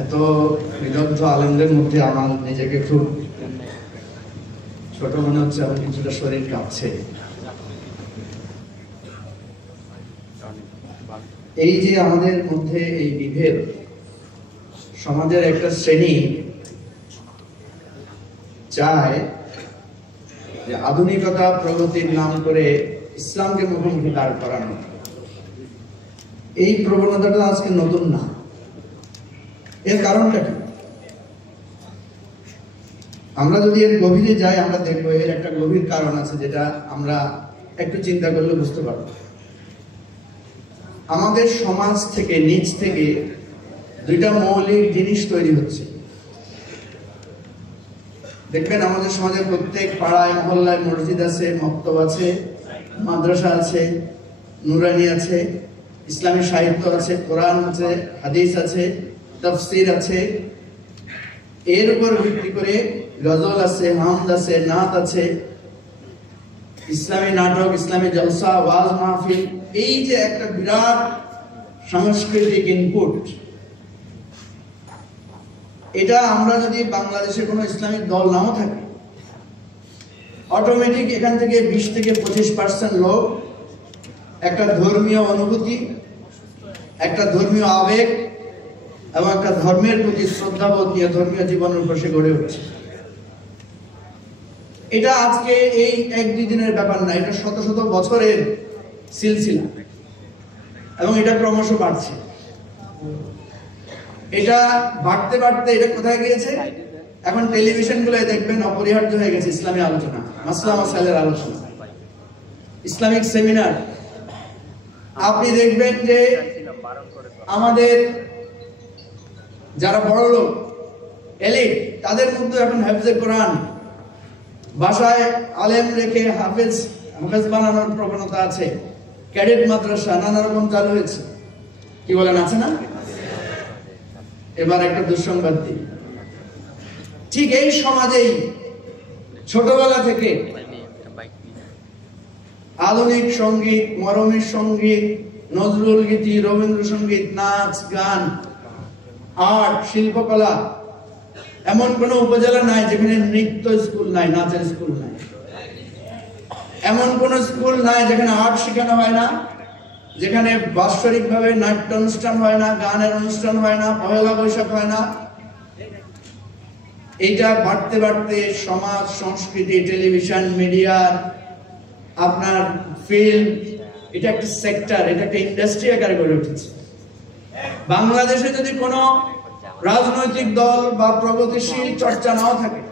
এত বিদগ্ধ আলেমদের মধ্যে আমার নিজেকে খুব ছোট মনে হচ্ছে এবং কিছুটা শরীর কাঁপছে। এই যে আমাদের মধ্যে এই বিভেদ, সমাজের একটা শ্রেণী চায় যে আধুনিকতা প্রগতির নাম করে ইসলামকে মুখোমুখি দাঁড় করানো। এই প্রবণতাটা আজকে নতুন না। এর কারণটা কি? আমরা যদি এর গভীরে যাই আমরা দেখবো এর একটা গভীর কারণ আছে, যেটা আমরা একটু চিন্তা করলে বুঝতে পারবো। আমাদের সমাজ থেকে নিচ থেকে দুইটা মৌলিক জিনিস তৈরি হচ্ছে। দেখবেন আমাদের সমাজের প্রত্যেক পাড়ায় মহল্লায় মসজিদ আছে, মক্তব আছে, মাদ্রাসা আছে, নুরানি আছে, ইসলামী সাহিত্য আছে, কোরআন আছে, হাদিস আছে, তাফসীর আছে। এর উপর ভিত্তি করে গজল আছে, হামদ আছে, নাত আছে, ইসলামী নাটক, ইসলামী জলসা, ওয়াজ মাহফিল। এই যে একটা বিরাট সাংস্কৃতিক ইনপুট, এটা আমরা যদি বাংলাদেশে কোনো ইসলামিক দল নাও থাকে, অটোমেটিক এখান থেকে 20 থেকে 25% লোক একটা ধর্মীয় অনুভূতি, একটা ধর্মীয় আবেগ এবং একটা ধর্মের প্রতি শ্রদ্ধাবোধ নিয়ে ধর্মীয় জীবনের উপর সে গড়ে উঠছে। এটা আজকে এই 1-2 দিনের ব্যাপার না, এটা শত শত বছরের সিলসিলা এবং এটা ক্রমশ বাড়ছে। এটা বাড়তে বাড়তে এটা কোথায় গিয়েছে? এখন টেলিভিশন গুলোয় দেখবেন অপরিহার্য হয়ে গেছে ইসলামী আলোচনা, মাসলা মাসাইলের আলোচনা, ইসলামিক সেমিনার। আপনি দেখবেন যে আমাদের যারা বড় লোক, এলিট, তাদের মধ্যে এখন হাফেজে কোরআন, বাসায় আলেম রেখে হাফেজ বানানোর প্রবণতা আছে। ক্যাডেট মাদ্রাসা নানা রকম চালু হয়েছে। কি বলেন, আছে না? এবার একটা দুঃসংবাদ দিই, ঠিক এই সমাজেই ছোটবেলা থেকে আধুনিক সঙ্গীত, মরমী সঙ্গীত, নজরুল গীতি, রবীন্দ্রসঙ্গীত, নাচ গান, আর্ট, শিল্পকলা, এমন কোন উপজেলা নাই যেখানে নৃত্য স্কুল নাই, নাচের স্কুল নাই। এমন কোন স্কুল নাই যেখানে আর্ট শেখানো হয় না, যেখানে বাৎসরিক ভাবে নাট্য অনুষ্ঠান হয় না, গানের অনুষ্ঠান হয় না, পহেলা বৈশাখ হয় না। এইটা বাড়তে বাড়তে সমাজ, সংস্কৃতি, টেলিভিশন, মিডিয়া, আপনার ফিল্ম, এটা একটা সেক্টর, এটা একটা ইন্ডাস্ট্রি আকারে গড়ে উঠেছে। বাংলাদেশে যদি কোনো রাজনৈতিক দল বা প্রগতিশীল চর্চা নাও থাকে,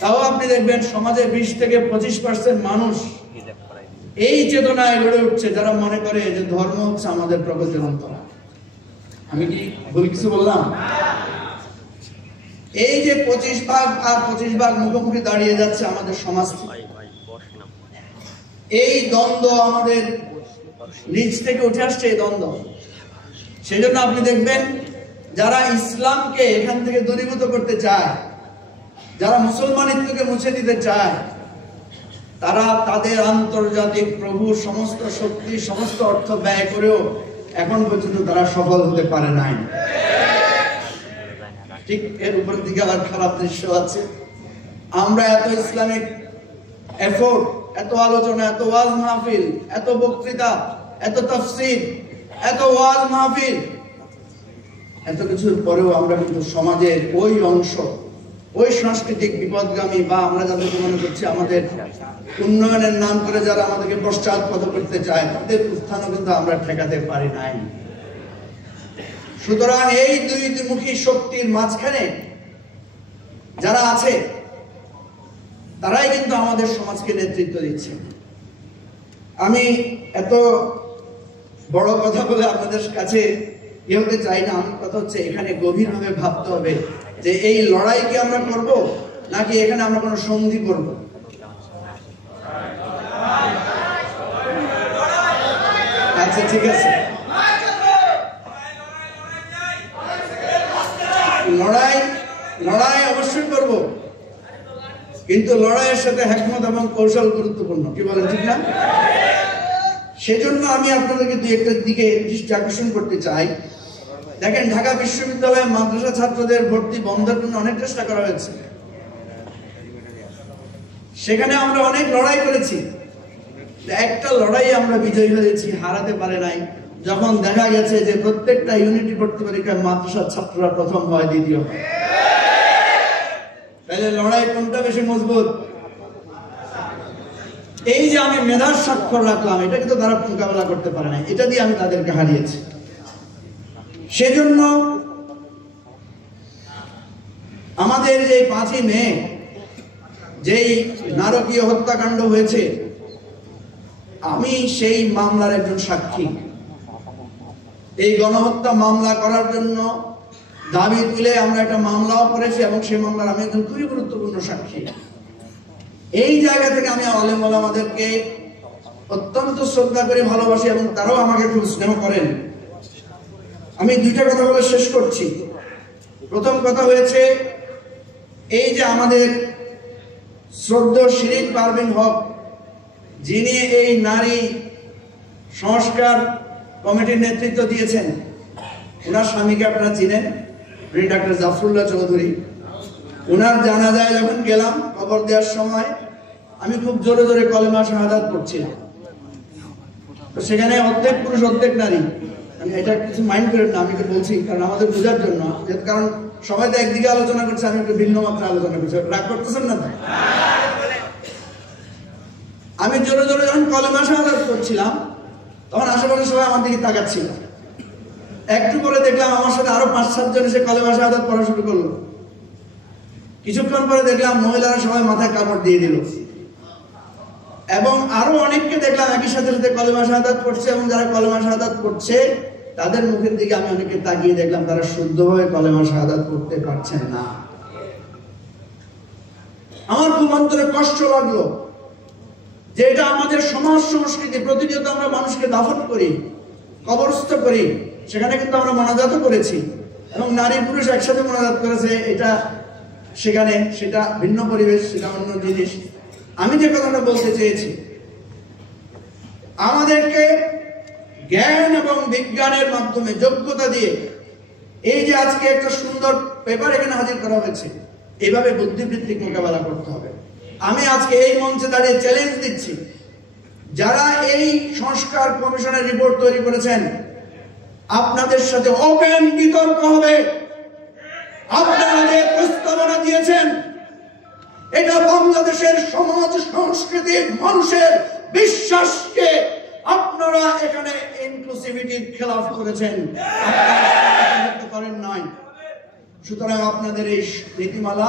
তাও আপনি দেখবেন সমাজে 20 থেকে 25% মানুষ এই চেতনায় গড়ে উঠছে, যারা মনে করে যে ধর্ম হচ্ছে আমাদের প্রগতির অন্তর। আমি কি ভুল কিছু বললাম? এই যে 25% আর 25% মুখোমুখি দাঁড়িয়ে যাচ্ছে আমাদের সমাজ, এই দ্বন্দ্ব আমাদের নিচ থেকে উঠে আসছে, এই দ্বন্দ্ব। সেই জন্য আপনি দেখবেন যারা ইসলামকে এখান থেকে দূরীভূত করতে চায়, যারা মুসলমানিত্বকে মুছে দিতে চায়, তারা তাদের আন্তর্জাতিক প্রভু সমস্ত শক্তি, সমস্ত অর্থ ব্যয় করেও এখন পর্যন্ত তারা সফল হতে পারে নাই। ঠিক এর উপর দিকে আবার খারাপ দৃশ্য আছে। আমরা এত ইসলামিক এফোর্ট, এত আলোচনা, এত ওয়াজ মাহফিল, এত বক্তৃতা, এত তাফসীর, এত ওয়াজ মাহফিল, এত কিছুর পরেও আমরা কিন্তু সমাজের ওই অংশ, ওই সাংস্কৃতিক বিপদগামী বা আমরা যাদেরকে মনে করছি আমাদের উন্নয়নের নাম করে যারা আমাদেরকে পশ্চাৎপদ করতে চায়, তাদের উত্থানও কিন্তু আমরা ঠেকাতে পারি নাই। সুতরাং এই দুইমুখী শক্তির মাঝখানে যারা আছে, তারাই কিন্তু আমাদের সমাজকে নেতৃত্ব দিচ্ছে। আমি এত বড় কথা বলে আপনাদের কাছে ইয়ে হতে চাই না। আমার কথা হচ্ছে এখানে গভীরভাবে ভাবতে হবে যে এই লড়াই কি আমরা করব, নাকি এখানে আমরা কোনো সন্ধি করব? আচ্ছা, ঠিক আছে, লড়াই অবশ্যই করব, কিন্তু লড়াইয়ের সাথে হিকমত এবং কৌশল গুরুত্বপূর্ণ। কি বলেন, ঠিক না? সেজন্য আমি আপনাদেরকে দুই একটা দিকে দৃষ্টি আকর্ষণ করতে চাই। দেখেন, ঢাকা বিশ্ববিদ্যালয়ে মাদ্রাসা ছাত্রদের ভর্তি বন্ধের জন্য অনেক চেষ্টা করা হয়েছে। সেখানে আমরা অনেক লড়াই করেছি, একটা লড়াই আমরা বিজয়ী হয়েছি, হারাতে পারে নাই। যখন দেখা গেছে যে প্রত্যেকটা ইউনিটি ভর্তি পরীক্ষায় মাদ্রাসার ছাত্ররা প্রথম হয়, দ্বিতীয় হয়, তাহলে লড়াই কোনটা বেশি মজবুত? এই যে আমি মেধার স্বাক্ষর রাখলাম, এটা কিন্তু তারা মোকাবেলা করতে পারে না, এটা দিয়ে আমি তাদেরকে হারিয়েছি। সেজন্য আমাদের যে 5ই মে যেই নারকীয় হত্যাকাণ্ড হয়েছে, আমি সেই মামলার একজন সাক্ষী। এই গণহত্যা মামলা করার জন্য দাবি তুলে আমরা একটা মামলাও করেছি এবং সেই মামলার আমি একজন খুবই গুরুত্বপূর্ণ সাক্ষী। এই জায়গা থেকে আমি আলেম ওলামাদেরকে অত্যন্ত শ্রদ্ধা করে ভালোবাসি এবং তারাও আমাকে খুব স্নেহ করেন। আমি দুইটা কথা বলে শেষ করছি। প্রথম কথা হয়েছে, এই যে আমাদের শ্রদ্ধেয় শিরিন পারভীন হক, যিনি এই নারী সংস্কার কমিটির নেতৃত্ব দিয়েছেন, ওনার স্বামীকে আপনারা চিনেন, উনি ডাক্তার জাফরুল্লাহ চৌধুরী। ওনার জানাজায় যখন গেলাম কবর দেওয়ার সময় আমি খুব জোরে জোরে কলেমা শাহাদাত পড়ছিলাম। তো সেখানে অর্ধেক পুরুষ অর্ধেক নারী, আমি এটা কিছু মাইন্ড করেন না, আমি এটা বলছি কারণ আমাদের বোঝার জন্য, কারণ সবাই তো একদিকে আলোচনা করছে, আমি একটু ভিন্ন মাত্রা আলোচনা করছি, রাগ করতেছেন না তো? আমি জোরে জোরে যখন কলেমা শাহাদাত করছিলাম তখন আশেপাশে সবাই আমার দিকে তাকাচ্ছিল। একটু পরে দেখলাম আমার সাথে আরো 5-7 জন এসে কলেমা শাহাদাত পড়া শুরু করলো। কিছুক্ষণ পরে দেখলাম মহিলারা সবাই মাথায় কাপড় দিয়ে দিল এবং আরো অনেককে দেখলাম একই সাথে সাথে কলেমা শাহাদাত পড়ছে। এবং যারা কলেমা শাহাদাত পড়ছে তাদের মুখের দিকে আমি অনেককে তাকিয়ে দেখলাম তারা শুদ্ধভাবে কলেমা শাহাদাত পড়তে পারছেন না। আমার খুব অন্তরে কষ্ট লাগলো যে এটা আমাদের সমাজ সংস্কৃতি। প্রতিনিয়ত আমরা মানুষকে দাফন করি, কবরস্থ করি, সেখানে কিন্তু আমরা মোনাজাত করেছি এবং নারী পুরুষ একসাথে মোনাজাত করেছে, এটা সেখানে সেটা ভিন্ন পরিবেশ, সেটা অন্য জিনিস। আমি যে কথাটা বলতে চেয়েছি, আমাদেরকে জ্ঞান এবং বিজ্ঞানের মাধ্যমে যোগ্যতা দিয়ে এই যে আজকে একটা সুন্দর পেপার এখানে হাজির করা হয়েছে, এইভাবে বুদ্ধিবৃত্তিক মোকাবেলা করতে হবে। আমি আজকে এই মঞ্চে দাঁড়িয়ে চ্যালেঞ্জ দিচ্ছি, যারা এই সংস্কার কমিশনের রিপোর্ট তৈরি করেছেন, আপনাদের সাথে ওপেন বিতর্ক হবে। আপনারা যে প্রস্তাবনা দিয়েছেন, এটা বাংলাদেশের সমাজ সংস্কৃতির মানুষের বিশ্বাসকে আপনারা এখানে ইনক্লুসিভিটির খেলাফ করেছেন, করেন নাই। সুতরাং আপনাদের এই নীতিমালা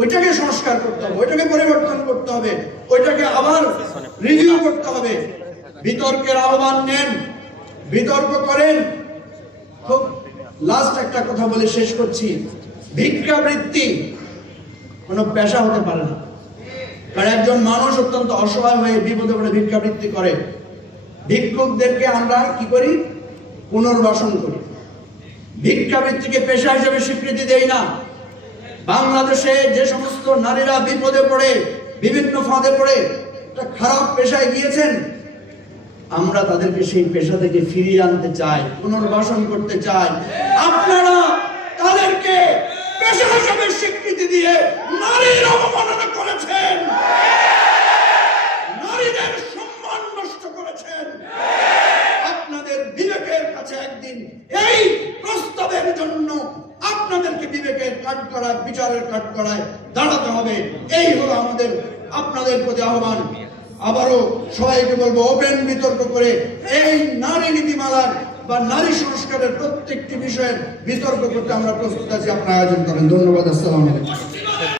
ওইটাকে সংস্কার করতে হবে, ওইটাকে পরিবর্তন করতে হবে, ওইটাকে আবার রিভিউ করতে হবে। বিতর্কের আহ্বান নেন, বিতর্ক করেন। খুব লাস্ট একটা কথা বলে শেষ করছি, ভিক্ষাবৃত্তি কোনো পেশা হতে পারে না। কারণ একজন মানুষ অত্যন্ত অসহায় হয়ে বিপদে পড়ে ভিক্ষাবৃত্তি করে। ভিক্ষুকদেরকে আমরা কি করি? পুনর্বাসন করি। ভিক্ষাবৃত্তিকে পেশা হিসেবে স্বীকৃতি দেই না। বাংলাদেশে যে সমস্ত নারীরা বিপদে পড়ে, বিভিন্ন ফাঁদে পড়ে একটা খারাপ পেশায় গিয়েছেন, আমরা তাদেরকে সেই পেশা থেকে ফিরিয়ে আনতে চাই, পুনর্বাসন করতে চাই। আপনারা তাদেরকে পেশা হিসেবে স্বীকৃতি দিয়ে নারীর অবমাননা করেছেন, নারীদের সম্মান নষ্ট করেছেন। আপনাদের বিবেকের কাছে একদিন এই প্রস্তাবের জন্য আপনাদেরকে বিবেকের কাঠগড়ায়, বিচারের কাঠগড়ায় দাঁড়াতে হবে। এই হলো আমাদের আপনাদের প্রতি আহ্বান। আবারও সবাইকে বলবো, ওপেন বিতর্ক করে এই নারী নীতিমালার বা নারী সংস্কারের প্রত্যেকটি বিষয়ের বিতর্ক করতে আমরা প্রস্তুত আছি। আপনারা আয়োজন করেন। ধন্যবাদ। আসসালামু আলাইকুম।